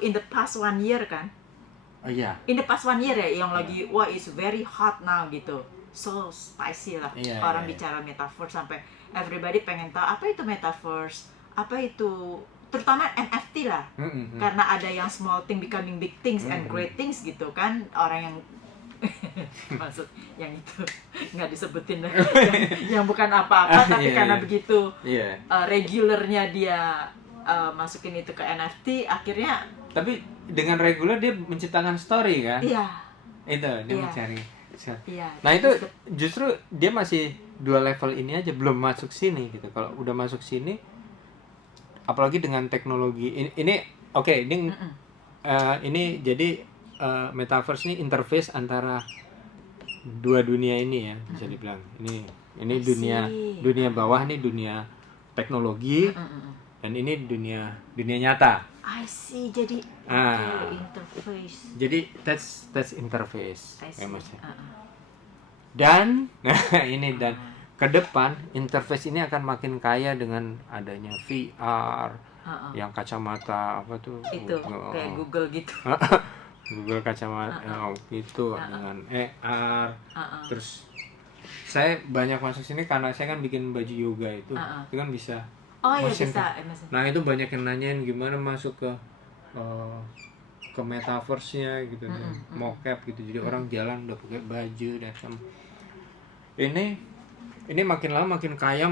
in the past 1 year kan? Oh iya. In the past 1 year ya, yang lagi wah it's very hot now gitu, so spicy lah. Orang bicara metaverse sampai everybody pengen tahu apa itu metaverse, apa itu, terutama NFT lah. Karena ada yang small thing becoming big things and great things gitu kan, orang yang maksud yang itu nggak disebutin yang bukan apa-apa tapi karena begitu regulernya dia masukin itu ke NFT akhirnya. Tapi dengan reguler dia menciptakan story kan? Iya. Itu dia mencari. Nah itu justru dia masih 2 level ini aja, belum masuk sini gitu. Kalau udah masuk sini, apalagi dengan teknologi ini oke, ini jadi metaverse ini interface antara 2 dunia ini ya, bisa dibilang. Ini dunia bawah nih, dunia teknologi, dan ini dunia nyata. I see. Jadi interface. Jadi that's interface. Dan ini dan ke depan interface ini akan makin kaya dengan adanya VR, yang kacamata apa tuh? Itu kayak Google gitu. Google kacamata itu dengan AR. Terus saya banyak masuk sini karena saya kan bikin baju yoga itu kan bisa. Oh iya bisa. Nah itu banyak yang nanyain gimana masuk ke metaverse-nya gitu, mocap gitu. Jadi orang jalan udah pakai baju dan ini makin lama makin kaya.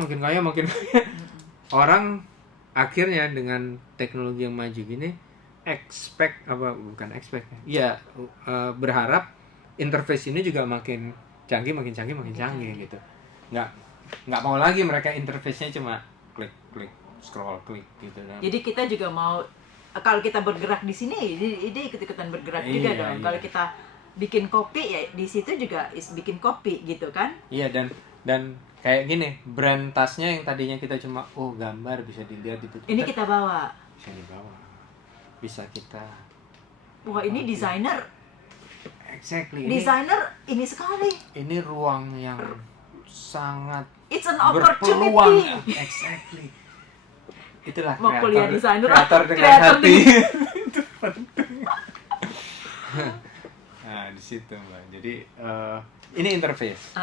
Orang akhirnya dengan teknologi yang maju gini berharap interface ini juga makin canggih gitu. Nggak mau lagi mereka interface-nya cuma klik scroll klik gitu kan. Jadi kita juga mau, kalau kita bergerak di sini ide ikut-ikutan bergerak juga dong. Kalau kita bikin kopi ya di situ juga bikin kopi gitu kan. Iya, dan kayak gini, brand tasnya yang tadinya kita cuma gambar bisa dilihat itu. Ini kita bawa. Bisa dibawa. Bisa kita. Wah, ini desainer. Exactly. Desainer ini sekali. Ini ruang yang sangat it's an opportunity. Exactly. Itulah mau kuliah desainer dengan hati. Itu penting. Nah, di situ Mbak. Jadi ini interface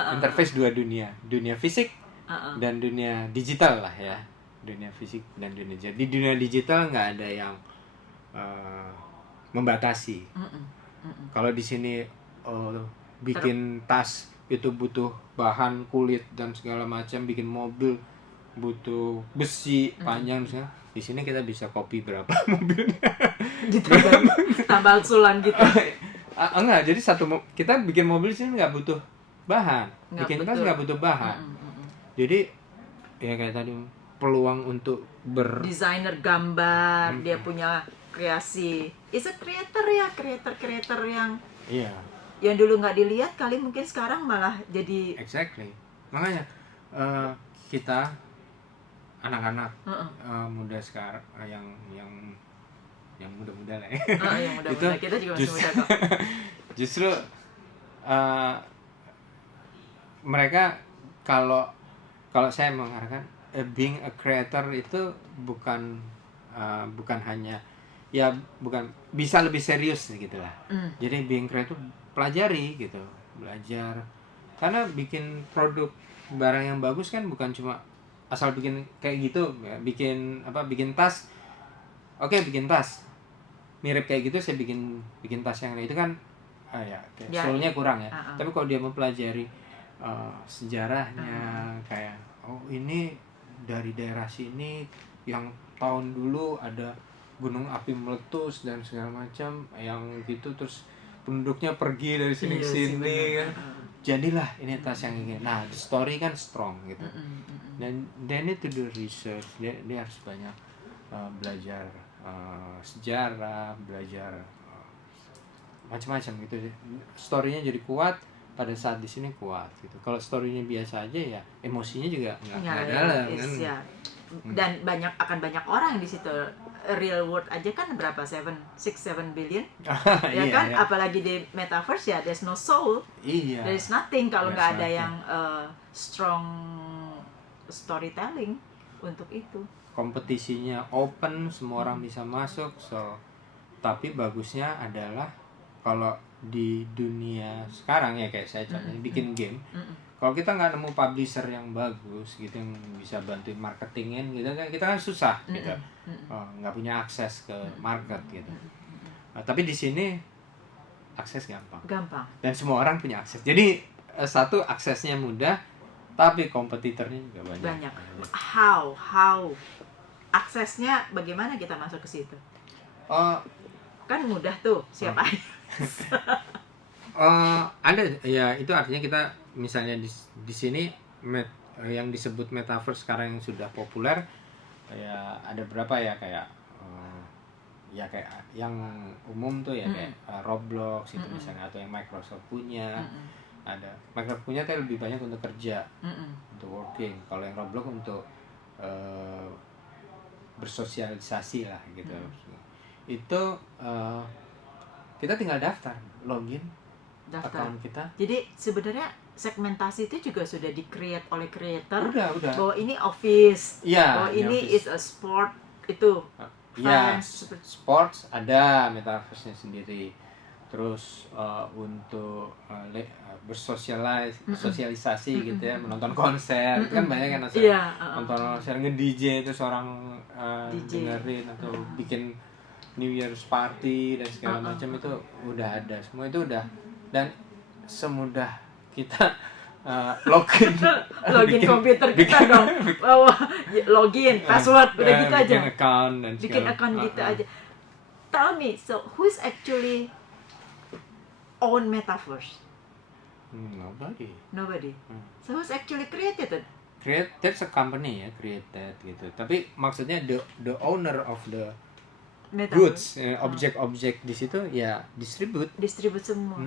2 dunia fisik dan dunia digital lah ya. Dunia fisik dan dunia digital. Di dunia digital nggak ada yang membatasi. Kalau di sini bikin tas itu butuh bahan kulit dan segala macam, bikin mobil butuh besi panjang misalnya. Di sini kita bisa copy berapa mobilnya. Tambal sulam gitu. Enggak, jadi kita bikin mobil sini nggak butuh bahan, bikin tas nggak butuh bahan. Jadi ya kayak tadi peluang untuk desainer gambar, dia punya kreasi, is a creator yang yang dulu nggak dilihat kali mungkin sekarang malah jadi. Exactly. Makanya kita anak-anak muda sekarang yang muda-muda lah ya. Yang muda-muda kita juga masih muda kok. Justru mereka kalau saya mengarahkan being a creator itu bukan hanya bukan bisa lebih serius gitu lah. Jadi being creator pelajari gitu, belajar, karena bikin produk barang yang bagus kan bukan cuma asal bikin kayak gitu ya, bikin tas. Oke, bikin tas mirip kayak gitu, saya bikin tas yang itu kan soalnya kurang ya. Tapi kalau dia mempelajari sejarahnya, kayak ini dari daerah sini yang tahun dulu ada gunung api meletus dan segala macam yang gitu, terus penduduknya pergi dari sini ke sini kan. Jadilah ini tas yang ini. Nah, the story kan strong gitu. Dan they need to do research. Dia harus banyak belajar sejarah, belajar macam-macam gitu. Story-nya jadi kuat pada saat di sini kuat gitu. Kalau story-nya biasa aja ya emosinya juga nggak dalam kan. Dan akan banyak orang di situ. Real world aja kan berapa, 6-7 billion ya kan. Apalagi di metaverse ya there's no soul, there is nothing kalau nggak ada yang strong storytelling untuk itu. Kompetisinya open, semua orang bisa masuk, so Tapi bagusnya adalah kalau di dunia sekarang ya kayak saya contohnya bikin game. Kalau kita nggak nemu publisher yang bagus gitu yang bisa bantuin marketingin gitu kan kita kan susah gitu. Nggak punya akses ke market gitu. Tapi di sini akses gampang. Dan semua orang punya akses. Jadi satu aksesnya mudah, tapi kompetitornya juga banyak. How aksesnya bagaimana kita masuk ke situ? Kan mudah tuh siapa aja. Ada ya itu artinya kita misalnya di sini yang disebut metaverse sekarang yang sudah populer ya ada berapa ya kayak ya kayak yang umum tuh ya kayak Roblox itu misalnya atau yang Microsoft punya. Ada Microsoft punya tuh lebih banyak untuk kerja, untuk working. Kalau yang Roblox untuk bersosialisasi lah gitu. Itu kita tinggal daftar, login account kita. Jadi sebenarnya segmentasi itu juga sudah di-create oleh creator. Udah. Bahwa ini office, ya, bahwa ini office. is a sport itu. Ya, sports ada metaverse-nya sendiri. Terus untuk bersosialisasi gitu ya, menonton konser itu kan banyak kan nonton konser nge-DJ itu seorang dengerin atau bikin New Year's party dan segala macam itu udah ada. Semua itu udah dan semudah kita login komputer kita dong. Login, password udah gitu aja. Bikin account dan bikin account gitu aja. Tell me, so who's actually own metaverse? Nobody. So who's actually created it? That's a company ya, created gitu. Tapi maksudnya the owner of the metaverse. Goods, objek-objek di situ ya distribute semua.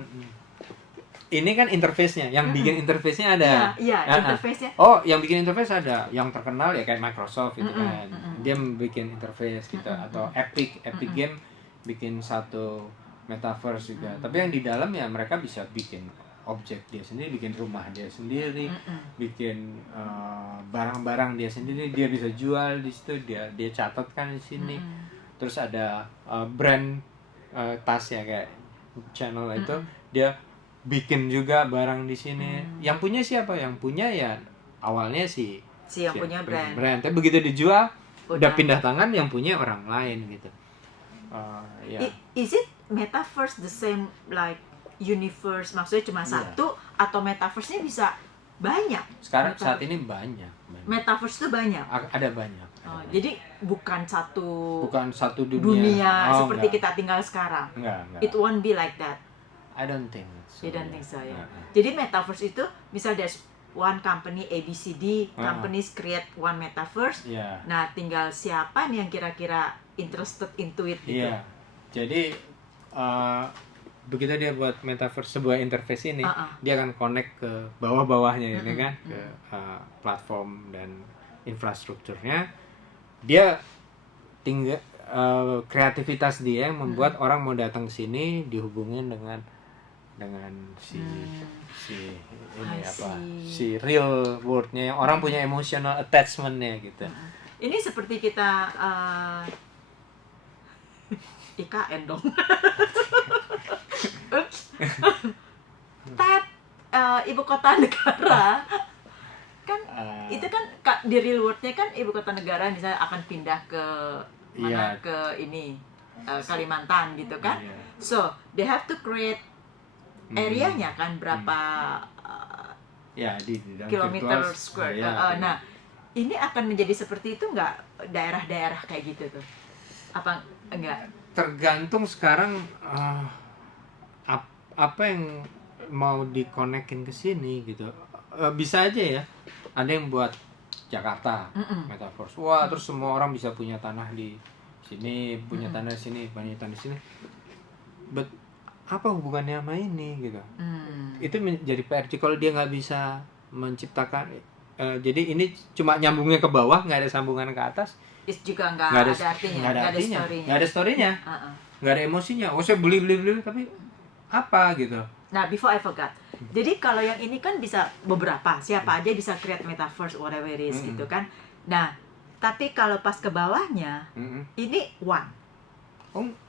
Ini kan interface-nya, yang bikin interface-nya ada. Iya, interface-nya. Yang bikin interface ada, yang terkenal ya kayak Microsoft gitu kan. Dia bikin interface gitu atau Epic Game bikin satu metaverse juga. Tapi yang di dalam ya mereka bisa bikin objek dia sendiri, bikin rumah dia sendiri, bikin barang-barang dia sendiri, dia bisa jual di situ, dia catatkan di sini. Terus ada brand tas ya kayak channel itu dia bikin juga barang di sini. Yang punya siapa? Yang punya ya awalnya si yang punya brand. Tapi begitu dijual udah pindah tangan yang punya orang lain gitu. Is it metaverse the same like universe? Maksudnya cuma satu atau metaverse-nya bisa banyak? Sekarang saat ini banyak. Metaverse itu banyak. Ada banyak. Jadi bukan satu dunia seperti kita tinggal sekarang. Enggak. It won't be like that. I don't think so. You don't think so ya. Jadi metaverse itu misal there's one company ABCD companies create one metaverse. Nah, tinggal siapa nih yang kira-kira interested into it gitu. Jadi begitu dia buat metaverse sebuah interface ini, dia akan connect ke bawah-bawahnya ini kan ke platform dan infrastrukturnya. Dia tinggal kreativitas dia yang membuat orang mau datang ke sini dihubungin dengan si real world-nya yang orang punya emotional attachment-nya gitu. Ini seperti kita IKN dong. Tab ibu kota negara kan itu kan di real world-nya kan ibu kota negara misalnya akan pindah ke mana ke ini Kalimantan gitu kan. So they have to create area-nya kan berapa di kilometer square. Nah, ini akan menjadi seperti itu nggak daerah-daerah kayak gitu tuh? Apa enggak? Tergantung sekarang apa yang mau dikonekin ke sini gitu. Bisa aja ya. Ada yang buat Jakarta metaverse. Wah, terus semua orang bisa punya tanah di sini, punya tanah di sini, punya tanah di sini. But apa hubungannya sama ini gitu? Itu menjadi PR kalau dia nggak bisa menciptakan. Jadi ini cuma nyambungnya ke bawah, nggak ada sambungan ke atas. Juga nggak ada artinya, nggak ada storynya, nggak ada emosinya. Saya beli tapi apa gitu? Nah, before I forgot. Jadi kalau yang ini kan bisa beberapa, siapa aja bisa create metaverse whatever it is gitu kan. Nah, tapi kalau pas ke bawahnya ini one.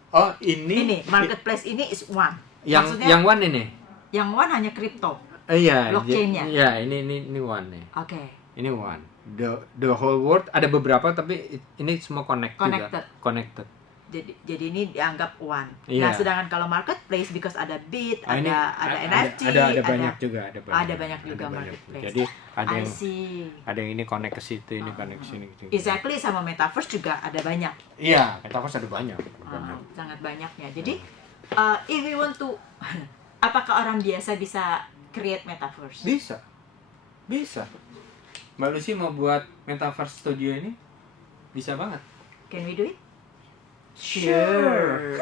Oh, ini marketplace ini is one. Maksudnya, yang one ini. Yang one hanya kripto. Iya, blockchain-nya. Iya, ini one nih. Oke. Ini one. The whole world ada beberapa tapi ini semua connected. Jadi ini dianggap one. Yeah. Nah, sedangkan kalau marketplace because ada Bit, ada NFT, ada banyak juga, ada banyak juga marketplace. Jadi ada yang ini connect ke situ, ini connect ke sini gitu. Exactly, sama metaverse juga ada banyak. Iya, metaverse ada banyak. Sangat banyaknya. Jadi if we want to apakah orang biasa bisa create metaverse? Bisa. Mbak Lucy mau buat metaverse studio ini bisa banget. Can we do it? Sure.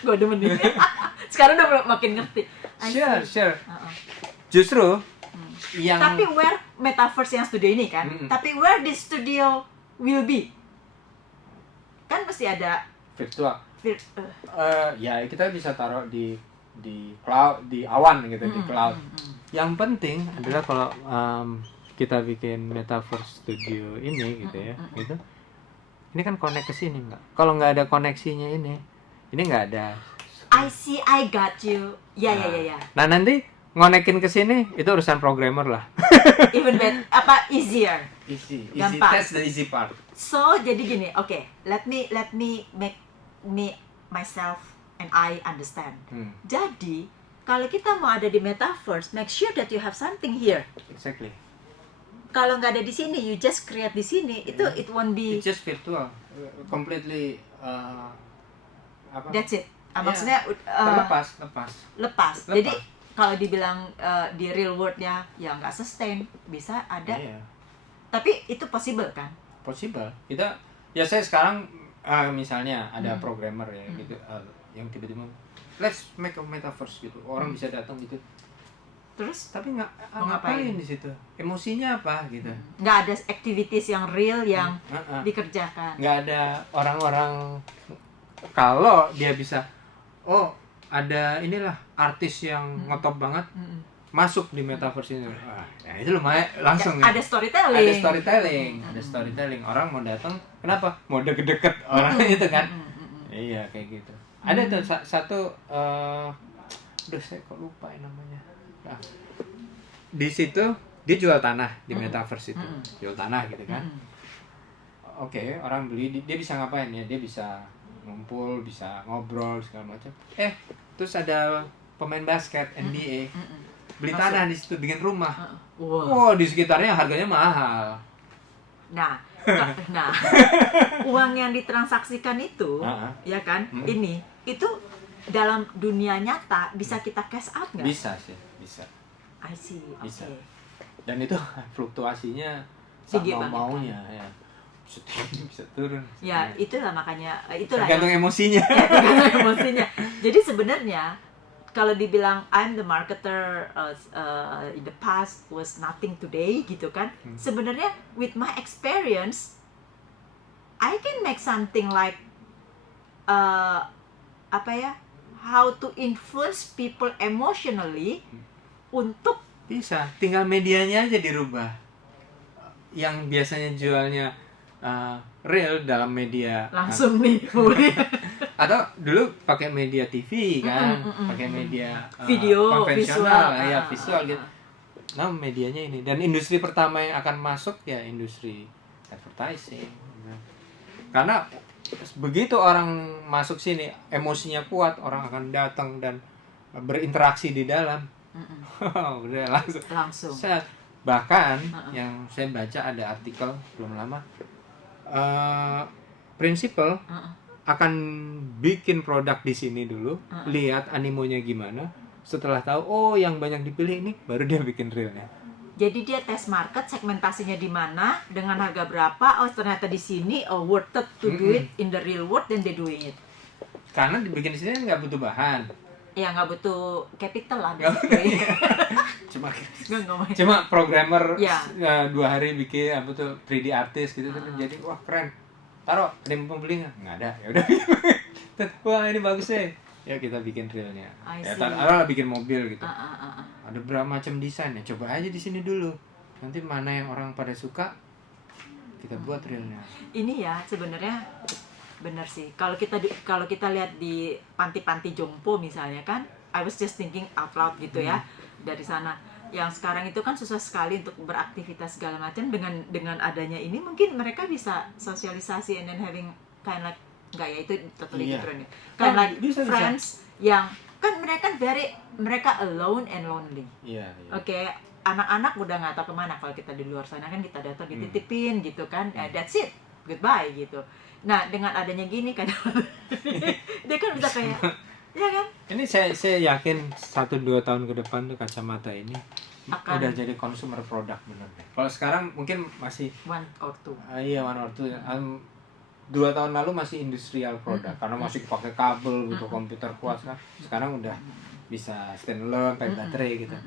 Gue demen nih. Sekarang udah makin ngerti. Sure. Justru yang tapi where metaverse yang studio ini kan? Tapi where this studio will be? Kan pasti ada virtual. Ya kita bisa taruh di cloud, di awan gitu, di cloud. Yang penting adalah kalau kita bikin metaverse studio ini gitu ya, gitu. Ini kan connect ke sini enggak? Kalau nggak ada koneksinya ini nggak ada. I got you. Ya. Nah, nanti ngonekin ke sini itu urusan programmer lah. Even better, easier. Easy. Gampang. That's the easy part. So, jadi gini, okay. Let me make me myself and I understand. Jadi, kalau kita mau ada di metaverse, make sure that you have something here. Exactly. Kalau nggak ada di sini, you just create di sini, itu it won't be. It's just virtual, completely. That's it. Maksudnya lepas. Jadi kalau dibilang di real world-nya ya nggak sustain, bisa ada. Iya. Tapi itu possible kan? Possible. Saya sekarang misalnya ada programmer ya gitu, yang tiba-tiba let's make a metaverse gitu, orang bisa datang gitu. Terus tapi ngapain di situ? Emosinya apa gitu? Nggak ada activities yang real yang dikerjakan. Nggak ada orang-orang. Kalau dia bisa, ada inilah artis yang ngetop banget masuk di metaverse ini. Ya itu lumayan langsung. Ada storytelling. Ada storytelling. Orang mau datang, kenapa? Mau deket-deket orang itu kan? Iya kayak gitu. Ada tuh satu, saya kok lupa namanya. Nah, di situ dia jual tanah di metaverse itu, jual tanah gitu kan. Oke, orang beli, dia bisa ngapain ya? Dia bisa ngumpul, bisa ngobrol segala macam. Terus ada pemain basket NBA beli tanah di situ, bikin rumah. Wow, di sekitarnya harganya mahal. Nah, uang yang ditransaksikan itu, ya kan? Ini itu dalam dunia nyata bisa kita cash out nggak? Bisa sih, bisa. I see. Bisa. Okay. Dan itu fluktuasinya sama maunya ya. Bisa tinggi, bisa turun. Ya, itulah makanya itulah. Tergantung emosinya. Tergantung emosinya. Jadi sebenarnya kalau dibilang I'm the marketer in the past was nothing today gitu kan. Sebenarnya with my experience I can make something like how to influence people emotionally untuk bisa, tinggal medianya aja dirubah. Yang biasanya jualnya real dalam media langsung nih atau dulu pakai media TV kan, pakai media video konvensional visual gitu. Nah, medianya ini, dan industri pertama yang akan masuk ya industri advertising. Karena begitu orang masuk sini, emosinya kuat, orang akan datang dan berinteraksi di dalam. Udah langsung. Bahkan yang saya baca ada artikel belum lama, prinsipal akan bikin produk di sini dulu, lihat animonya gimana. Setelah tahu yang banyak dipilih ini, baru dia bikin realnya. Jadi dia tes market, segmentasinya di mana, dengan harga berapa, ternyata di sini worth it to do it in the real world, then they doing it. Karena dibikin di sini nggak butuh bahan. Ya nggak butuh capital lah. Cuma programmer 2 hari bikin 3D artist gitu, jadi wah keren. Taruh, ada yang mau beli nggak ada, ya udah. Wah ini bagus ya. Ya kita bikin realnya. Ya taruh bikin mobil gitu. Ada berapa macam desain ya, coba aja di sini dulu. Nanti mana yang orang pada suka, kita buat realnya. Ini ya sebenarnya bener sih. Kalau kita lihat di panti-panti jompo misalnya kan, I was just thinking out loud gitu ya, dari sana. Yang sekarang itu kan susah sekali untuk beraktivitas segala macam, dengan adanya ini mungkin mereka bisa sosialisasi and then having kind like, enggak ya, itu totally different ya. Kind like friends yang kan mereka alone and lonely. Oke, anak-anak udah nggak tahu kemana. Kalau kita di luar sana kan kita datang dititipin gitu kan, that's it, goodbye gitu. Nah, dengan adanya gini kan dia kan bisa kayak, ya kan? Ini saya yakin 1-2 tahun ke depan tuh kacamata ini udah jadi consumer product bener deh. Kalau sekarang mungkin masih one or two. Iya, 1 or 2. 2 tahun lalu masih industrial product karena masih pakai kabel gitu, komputer kuat kan. Sekarang udah bisa standalone, pakai baterai gitu.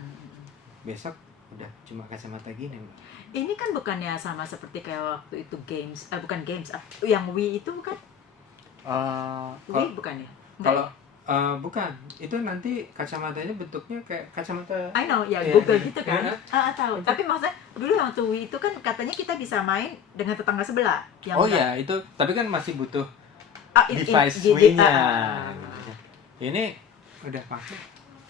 Besok udah cuma kacamata gini, Mbak. Ini kan bukannya sama seperti kayak waktu itu games, bukan games, yang Wii itu bukan? Wii bukan ya? Kalau bukan, itu nanti kacamatanya bentuknya kayak kacamata. I know, ya Google gitu kan? Tahu. Tapi maksudnya dulu waktu Wii itu kan katanya kita bisa main dengan tetangga sebelah. Ya itu, tapi kan masih butuh device Wii-nya. Ini udah pakai.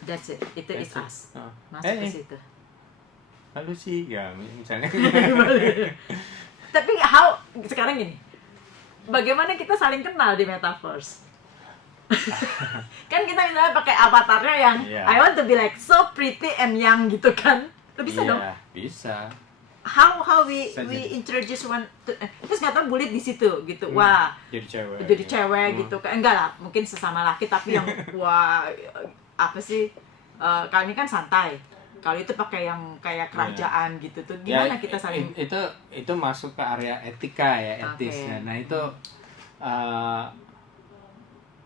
That's it. Itu is us. Masuk ke situ. Lalu sih, ya misalnya. Tapi sekarang gini, bagaimana kita saling kenal di metaverse? Kan kita misalnya pakai avatarnya yang I want to be like so pretty and young gitu kan, bisa dong? Bisa. How we introduce one to, terus nggak tahu bulit di situ gitu, wah jadi cewek gitu kan, enggak lah, mungkin sesama laki tapi yang wah apa sih, kalau ini kan santai. Kalau itu pakai yang kayak kerajaan gitu tuh, gimana kita saling itu masuk ke area etika ya, etis. Nah itu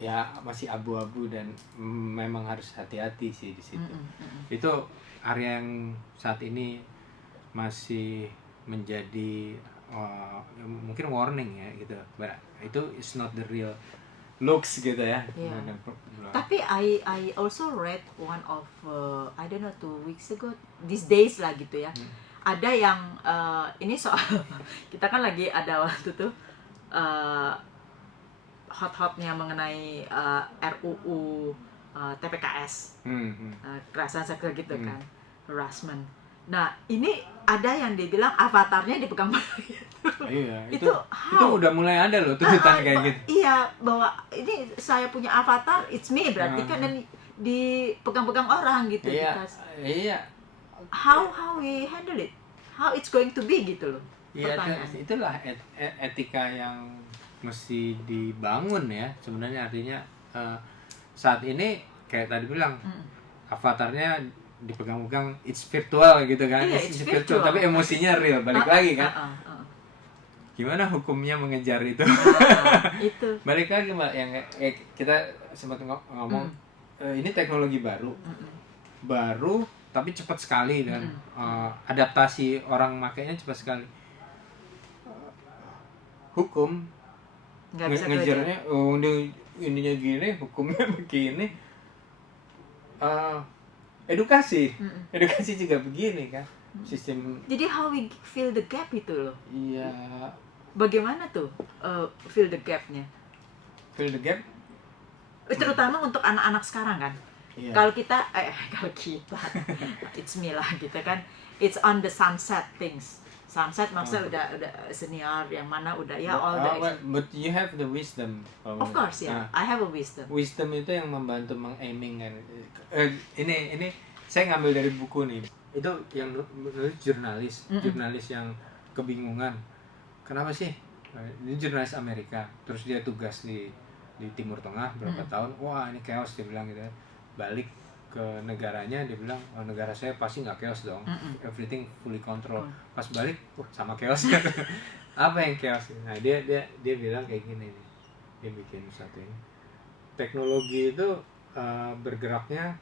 ya masih abu-abu dan memang harus hati-hati sih di situ. Itu area yang saat ini masih menjadi mungkin warning ya gitu. Itu is not the real looks gitu ya. Tapi I also read one of I don't know 2 weeks ago, these days lah gitu ya. Ada yang ini soal kita kan lagi ada waktu tuh hot-hotnya mengenai RUU TPKS, kekerasan seksual gitu kan, harassment. Nah ini ada yang dibilang avatarnya dipegang gitu. itu udah mulai ada loh tuntutan kayak gitu. Iya, bahwa ini saya punya avatar, it's me berarti kan, dan dipegang-pegang orang gitu. Iya. How we handle it? How it's going to be gitu loh. Itulah etika yang mesti dibangun ya sebenarnya. Artinya saat ini kayak tadi bilang avatarnya dipegang-pegang, it's virtual gitu kan. It's virtual tapi emosinya real, balik lagi kan. Gimana hukumnya mengejar itu? Itu balik lagi Mbak, yang kita sempat ngomong ini teknologi baru tapi cepat sekali dan adaptasi orang makainya cepat sekali. Hukum ngejarnya ininya gini, hukumnya begini. Edukasi juga begini kan sistem. Jadi how we fill the gap itu loh. Iya. Bagaimana tuh fill the gap-nya? Fill the gap terutama untuk anak-anak sekarang kan. Kalau kita it's me lah gitu kan, it's on the sunset things. Sunset maksudnya udah senior yang mana udah but you have the wisdom. Of course ya, I have a wisdom. Wisdom itu yang membantu meng-aiming kan. Ini saya ngambil dari buku nih. Itu yang nulis jurnalis yang kebingungan. Kenapa sih? Ini jurnalis Amerika, terus dia tugas di Timur Tengah berapa tahun. Wah, ini chaos dia bilang gitu. Balik ke negaranya dia bilang, negara saya pasti nggak chaos dong, everything fully control. Pas balik, sama chaos. Apa yang chaos? Nah dia bilang kayak gini nih, dia bikin satu ini, teknologi itu bergeraknya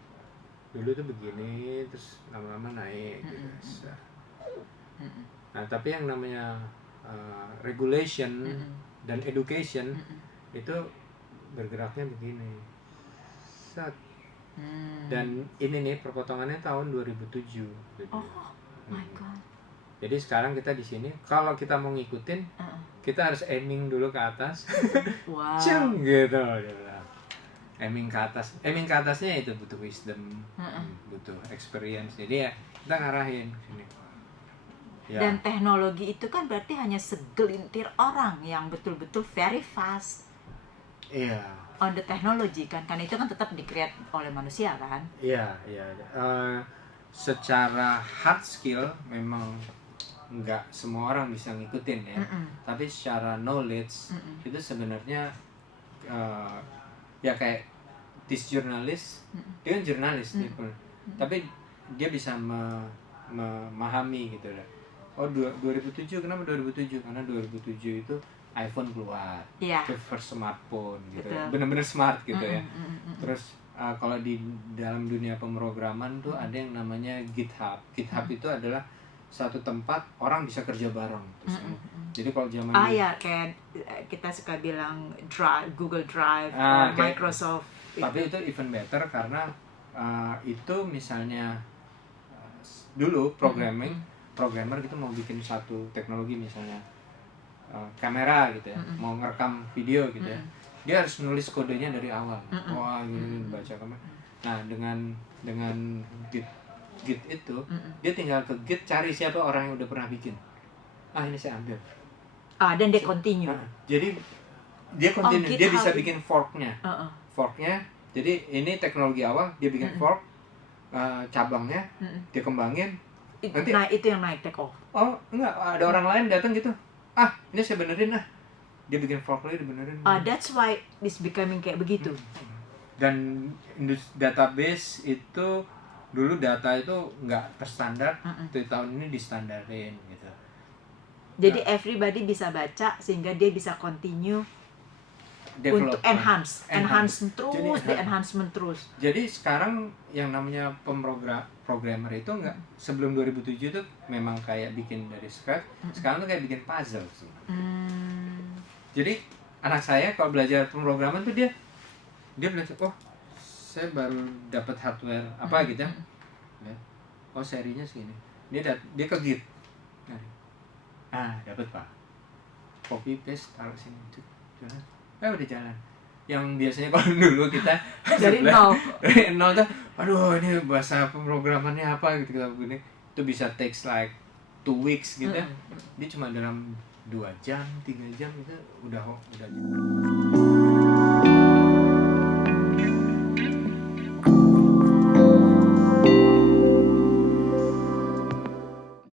dulu tuh begini, terus lama-lama naik gitu. Nah tapi yang namanya regulation dan education itu bergeraknya begini. Dan ini nih perpotongannya tahun 2007 gitu. Oh my god. Jadi sekarang kita di sini, kalau kita mau ngikutin, kita harus aiming dulu ke atas, Wow. ceng gitu. Aiming ke atas, aiming ke atasnya itu butuh wisdom, butuh experience. Jadi ya kita ngarahin ke sini. Ya. Dan teknologi itu kan berarti hanya segelintir orang yang betul-betul very fast Iya. on the technology kan itu kan tetap di-create oleh manusia kan. Iya. Secara hard skill memang nggak semua orang bisa ngikutin ya. Tapi secara knowledge itu sebenarnya ya kayak this jurnalis, dia kan jurnalis tapi dia bisa memahami gitu lah. Oh 2007, kenapa 2007? Karena 2007 itu iPhone keluar, itu first smartphone gitu, benar-benar smart gitu ya. Terus kalau di dalam dunia pemrograman tuh ada yang namanya GitHub. GitHub itu adalah satu tempat orang bisa kerja bareng. Jadi kalau zaman ya kayak kita suka bilang Google Drive, Microsoft. Tapi itu even better karena itu misalnya dulu programmer gitu mau bikin satu teknologi misalnya kamera gitu ya, mau ngerekam video gitu ya, dia harus nulis kodenya dari awal. Wah gini baca kamera. Nah dengan Git itu dia tinggal ke Git cari siapa orang yang udah pernah bikin. Ini saya ambil. Dan dia continue. Jadi dia continue, dia bisa bikin forknya. Forknya, jadi ini teknologi awal, dia bikin fork, cabangnya, dia kembangin. Nanti, itu yang naik take off. Oh enggak, ada orang lain datang gitu. Ini saya benerin lah. Dia bikin fork lagi, dibenerin. That's why it's becoming kayak begitu. Dan database itu dulu data itu nggak terstandar, di tahun ini distandarin gitu. Jadi everybody bisa baca sehingga dia bisa continue untuk enhance terus, jadi, enhancement terus. Jadi sekarang yang namanya programmer itu nggak, sebelum 2007 itu memang kayak bikin dari scratch, sekarang tuh kayak bikin puzzle Jadi anak saya kalau belajar pemrograman tuh dia belajar, saya baru dapat hardware apa gitu ya. Serinya segini. Dia ke Git. Dapat Pak. Copy paste taruh sini. Udah jalan. Yang biasanya kalau dulu kita dari nol tuh, aduh ini bahasa pemrogramannya apa gitu kita begini. Itu bisa takes like 2 weeks gitu ya. Dia cuma dalam 2 jam, 3 jam itu udah gitu.